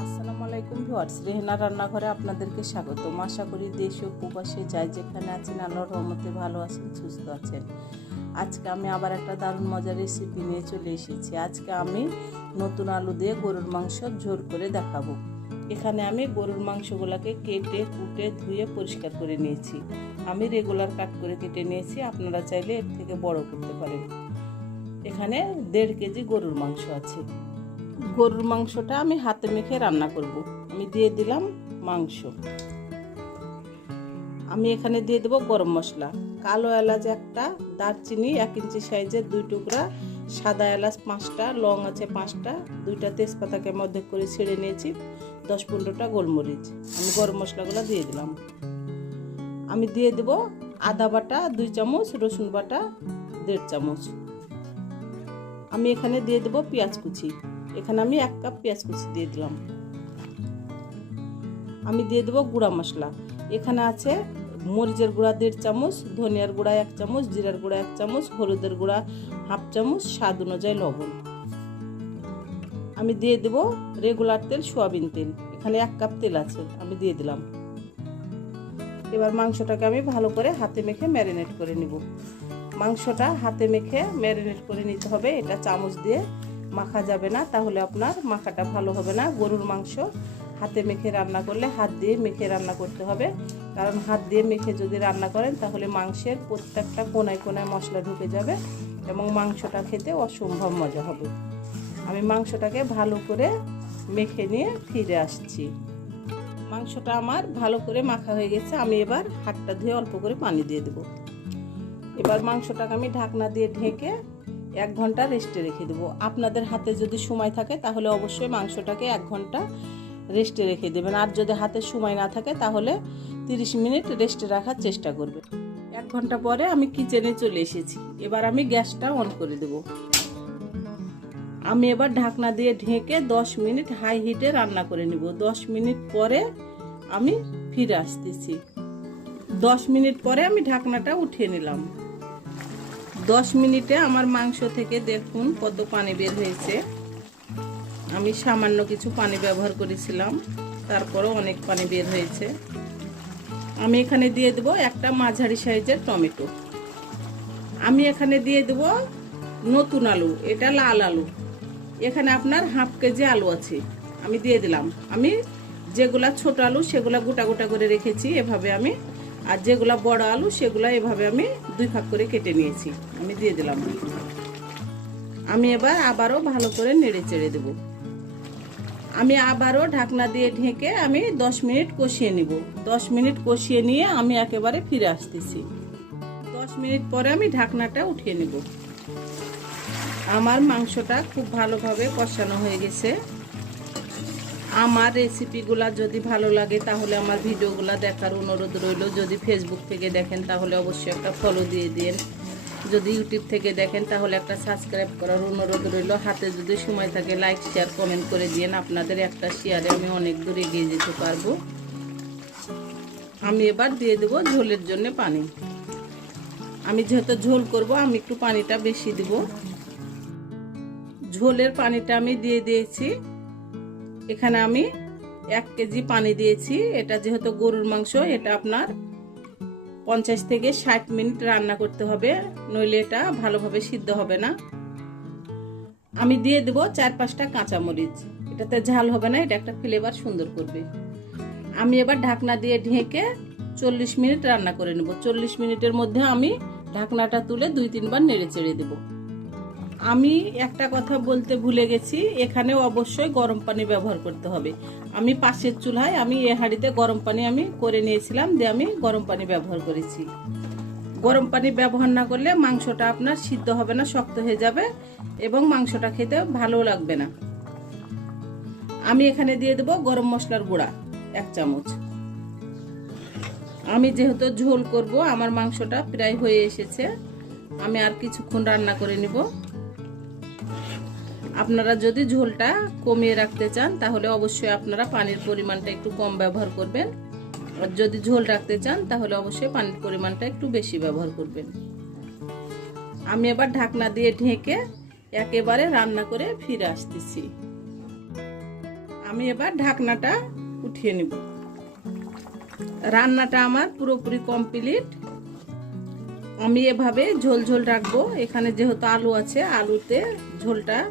আসসালামু আলাইকুম ভিউয়ার্স, রেহনা রান্নাঘরে আপনাদেরকে স্বাগতম। আশা করি দেশ ও প্রবাসে যাই যেখানে আছেন, আল্লাহর রহমতে ভালো আছেন, সুস্থ আছেন। আজকে আমি আবার একটা দারুণ মজার রেসিপি নিয়ে চলে এসেছি। আজকে আমি নতুন আলু দিয়ে গরুর মাংস ঝোল করে দেখাবো। এখানে আমি গরুর মাংসগুলোকে কেটে, কুটে, ধুয়ে পরিষ্কার করে নিয়েছি। আমি রেগুলার কাট করে কেটে নিয়েছি, আপনারা চাইলে এর থেকে বড় করতে পারেন। এখানে দেড় কেজি গরুর মাংস আছে। গরুর মাংসটা আমি হাতে মেখে রান্না করব। আমি দিয়ে দিলাম মাংস। আমি এখানে দিয়ে দেবো গরম মশলা। কালো এলাচ একটা, দারচিনি এক ইঞ্চি সাইজের, দুই টুকরা, সাদা এলাচ পাঁচটা, লং আছে পাঁচটা, দুইটা তেজপাতাকে মধ্যে করে ছেড়ে নিয়েছি, দশ পনেরোটা গোলমরিচ। আমি গরম মশলাগুলো দিয়ে দিলাম। আমি দিয়ে দেব আদা বাটা, দুই চামচ, রসুন বাটা, দেড় চামচ। আমি এখানে দিয়ে দেবো পেঁয়াজ কুচি। এখানে আমি এক কাপ পেঁয়াজ কুচি দিয়ে দিলাম। আমি দিয়ে দেবো গুঁড়া মশলা। এখানে আছে মরিচের গুঁড়া দেড় চামচ, ধনিয়ার গুঁড়া এক চামচ, জিরার গুঁড়া এক চামচ, হলুদের গুঁড়া হাফ চামচ, স্বাদ অনুযায়ী লবণ। আমি দিয়ে দেবো রেগুলার তেল, সোয়াবিন তেল। এখানে এক কাপ তেল আছে, আমি দিয়ে দিলাম। এবার মাংসটাকে আমি ভালো করে হাতে মেখে ম্যারিনেট করে নিব। মাংসটা হাতে মেখে ম্যারিনেট করে নিতে হবে, এটা চামচ দিয়ে। মাখা যাবে না, তাহলে আপনার মাখাটা ভালো হবে না। গরুর মাংস হাতে মেখে রান্না করলে হাত দিয়ে মেখে রান্না করতে হবে। কারণ হাত দিয়ে মেখে যদি রান্না করেন, তাহলে মাংসের প্রত্যেকটা কোনায় কোনায় মশলা ঢুকে যাবে এবং মাংসটা খেতে অসম্ভব মজা হবে। আমি মাংসটাকে ভালো করে মেখে নিয়ে ফিরে আসছি। মাংসটা আমার ভালো করে মাখা হয়ে গেছে, আমি এবার হাতটা ধুয়ে অল্প করে পানি দিয়ে দেবো। এবার মাংসটাকে আমি ঢাকনা দিয়ে ঢেকে এক ঘণ্টা রেস্টে রেখে দেবো। আপনাদের হাতে যদি সময় থাকে, তাহলে অবশ্যই মাংসটাকে এক ঘণ্টা রেস্টে রেখে দেবেন। আর যদি হাতে সময় না থাকে, তাহলে তিরিশ মিনিট রেস্টে রাখার চেষ্টা করবে এক ঘণ্টা পরে আমি কিচেনে চলে এসেছি। এবার আমি গ্যাসটা অন করে দেব। আমি এবার ঢাকনা দিয়ে ঢেকে দশ মিনিট হাই হিটে রান্না করে নিব। দশ মিনিট পরে আমি ফিরে আসতেছি। দশ মিনিট পরে আমি ঢাকনাটা উঠিয়ে নিলাম। দশ মিনিটে আমার মাংস থেকে দেখুন কত পানি বের হয়েছে। আমি সামান্য কিছু পানি ব্যবহার করেছিলাম, তারপরও অনেক পানি বের হয়েছে। আমি এখানে দিয়ে দেব একটা মাঝারি সাইজের টমেটো। আমি এখানে দিয়ে দেব নতুন আলু, এটা লাল আলু। এখানে আপনার হাফ কেজি আলু আছে, আমি দিয়ে দিলাম। আমি যেগুলা ছোট আলু, সেগুলা গোটা গোটা করে রেখেছি, এভাবে আমি আর যেগুলো বড় আলু, সেগুলো এভাবে আমি দুই ভাগ করে কেটে নিয়েছি। আমি দিয়ে দিলাম আমি এবার আবারও ভালো করে নেড়ে চেড়ে দেব। আমি আবারও ঢাকনা দিয়ে ঢেকে আমি দশ মিনিট কষিয়ে নিব। দশ মিনিট কষিয়ে নিয়ে আমি একেবারে ফিরে আসতেছি। দশ মিনিট পরে আমি ঢাকনাটা উঠিয়ে নেব। আমার মাংসটা খুব ভালোভাবে কষানো হয়ে গেছে। আমার রেসিপিগুলা যদি ভালো লাগে, তাহলে আমার ভিডিওগুলো দেখার অনুরোধ রইল। যদি ফেসবুক থেকে দেখেন, তাহলে অবশ্যই একটা ফলো দিয়ে দিন যদি ইউটিউব থেকে দেখেন, তাহলে একটা সাবস্ক্রাইব করার অনুরোধ রইল। হাতে যদি সময় থাকে লাইক শেয়ার কমেন্ট করে দিন আপনাদের একটা শেয়ারে আমি অনেক দূর এগিয়ে যেতে পারব। আমি এবার দিয়ে দেবো ঝোলের জন্য পানি। আমি যেহেতু ঝোল করব, আমি একটু পানিটা বেশি দিব। ঝোলের পানিটা আমি দিয়ে দিয়েছি। এখানে আমি এক কেজি পানি দিয়েছি। এটা যেহেতু গরুর মাংস, এটা আপনার পঞ্চাশ থেকে ষাট মিনিট রান্না করতে হবে, নইলে এটা ভালোভাবে সিদ্ধ হবে না। আমি দিয়ে দেব চার পাঁচটা কাঁচামরিচ। এটাতে ঝাল হবে না, এটা একটা ফ্লেভার সুন্দর করবে। আমি এবার ঢাকনা দিয়ে ঢেকে চল্লিশ মিনিট রান্না করে নেব। চল্লিশ মিনিটের মধ্যে আমি ঢাকনাটা তুলে দুই তিনবার নেড়ে চেড়ে দেবো। আমি একটা কথা বলতে ভুলে গেছি এখানে অবশ্যই গরম পানি ব্যবহার করতে হবে। আমি পাশের চুলায়, আমি এ হাঁড়িতে গরম পানি আমি করে নিয়েছিলাম, দিয়ে আমি গরম পানি ব্যবহার করেছি। গরম পানি ব্যবহার না করলে মাংসটা আপনার সিদ্ধ হবে না, শক্ত হয়ে যাবে এবং মাংসটা খেতে ভালো লাগবে না। আমি এখানে দিয়ে দেব গরম মশলার গুঁড়া, এক চামচ। আমি যেহেতু ঝোল করব, আমার মাংসটা প্রায় হয়ে এসেছে, আমি আর কিছুক্ষণ রান্না করে নিব। আপনারা যদি ঝোলটা কমিয়ে রাখতে চান, তাহলে অবশ্যই আপনারা পানির পরিমাণটা একটু কম ব্যবহার করবেন। আর যদি ঝোল রাখতে চান, তাহলে অবশ্যই পানির পরিমাণটা একটু বেশি ব্যবহার করবেন। আমি এবার ঢাকনা দিয়ে ঢেকে একেবারে রান্না করে ফিরে আসতেছি। আমি এবার ঢাকনাটা উঠিয়ে নিব। রান্নাটা আমার পুরোপুরি কমপ্লিট। আমি এভাবে ঝোল ঝোল রাখব। এখানে যেহেতু আলু আছে, আলুতে ঝোলটা